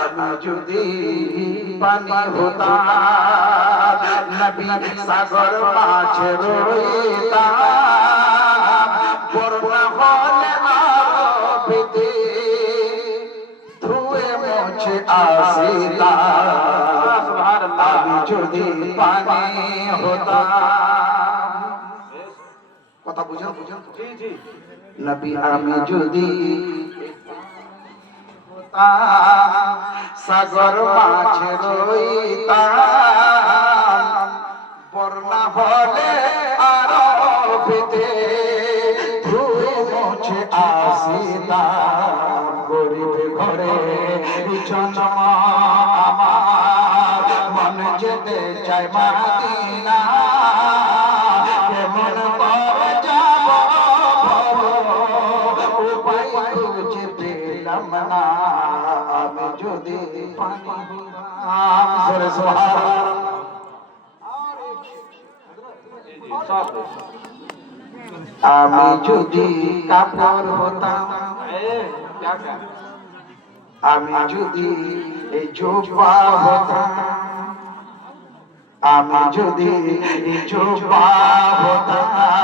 আমি যদি পানি হতাম, নবী সাগর মাঝে রইতাম, বন্যা হলে আরবিতে ধুয়ে মুছে আসিতাম। আমি যদি পানি হতাম, কথা বুঝেন? নবী আমি যদি সাগর মাঝে রইতাম, বন্যা হলে আরবিতে ধুয়ে মুছে আসিতাম। গরিব ঘরে জন্ম আমার, মন যেতে চায় মদিনা, কেমন করে যাব উপায় খুঁজে পেলাম না। আমি যদি পানি হতাম, জোরে সুবহানাল্লাহ। আমি যদি কাপড় হতাম, আমি যদি এই জুব্বা হতাম, আমি যদি এই জুব্বা হতাম।